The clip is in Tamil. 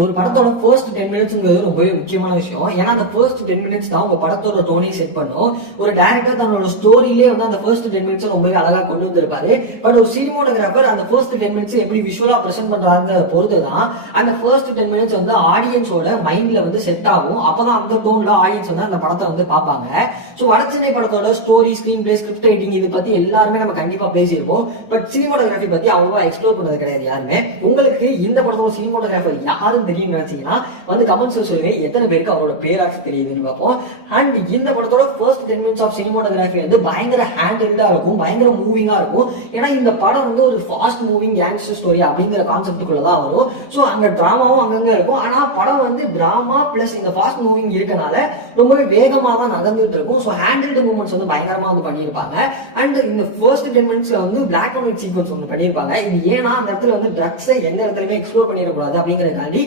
ஒரு படத்தோட ஃபர்ஸ்ட் 10 மினிட்ஸ்ங்கிறது ரொம்பவே முக்கியமான விஷயம். ஏன்னா அந்த ஃபர்ஸ்ட் 10 மினிட்ஸ் தான் உங்க படத்தோட டோனை செட் பண்ணும். ஒரு டைரக்டர் தன்னோட ஸ்டோரியிலே வந்து அந்த ஃபர்ஸ்ட் 10 மினிட்ஸ் ரொம்பவே அழகா கொண்டு வந்திருப்பாரு. பட் ஒரு சினிமோட்டோகிராஃபர் அந்த ஃபர்ஸ்ட் 10 மினிட்ஸ் எப்படி விஷுவலா பிரசென்ட் பண்றாங்க பொறுத்து தான் அந்த ஃபர்ஸ்ட் 10 மினிட்ஸ் வந்து ஆடியன்ஸோட மைண்ட்ல வந்து செட் ஆகும். அப்பதான் அந்த டோன்ல ஆடியன்ஸ் வந்து அந்த படத்தை வந்து பார்ப்பாங்க. ஸோ வடச்சென்னை படத்தோட story, screen play, script writing இது பத்தி எல்லாருமே நம்ம கண்டிப்பா பேசியிருப்போம். பட் சினிமோட்டோகிராஃபி பத்தி அவ்வளவா எக்ஸ்ப்ளோர் பண்ணது கிடையாது யாருமே. உங்களுக்கு இந்த படத்தோட சினிமோட்டோகிராஃபர் யாருன்னு தெரியும் நினைச்சீங்கன்னா வந்து கமெண்ட்ஸ் சொல்லுங்க, எத்தனை பேருக்கு அவரோட பேராச்சு தெரியுதுன்னு பார்ப்போம். அண்ட் இந்த படத்தோட ஃபர்ஸ்ட் 10 மினிட்ஸ் ஆஃப் சினிமோட்டோகிராஃபி வந்து பயங்கர ஹேண்டில்டா இருக்கும், பயங்கர மூவிங்கா இருக்கும். ஏன்னா இந்த படம் வந்து ஒரு ஃபாஸ்ட் மூவிங் கேங்ஸ்டர் ஸ்டோரி அப்படிங்கிற கான்செப்டுக்குள்ளதான் வரும். ஸோ அங்க டிராமாவும் அங்கங்க இருக்கும். ஆனா படம் வந்து டிராமா பிளஸ் இந்த ஃபாஸ்ட் மூவிங் இருக்கனால ரொம்பவே வேகமா தான் நகர்ந்துட்டு இருக்கும். ஸோ ஹேண்டில்டு மூமெண்ட்ஸ் வந்து பயங்கரமா வந்து பண்ணியிருப்பாங்க. அண்ட் இந்த ஃபர்ஸ்ட் 10 மினிட்ஸ்ல வந்து பிளாக் அண்ட் ஒயிட் சீக்வன்ஸ் ஒன்று பண்ணியிருப்பாங்க. இது ஏன்னா அந்த இடத்துல வந்து ட்ரக்ஸை எந்த இடத்துலயுமே எக்ஸ்ப்ளோர் பண்ணிடக்கூடாது அப்படிங்கறதுக்காண்டி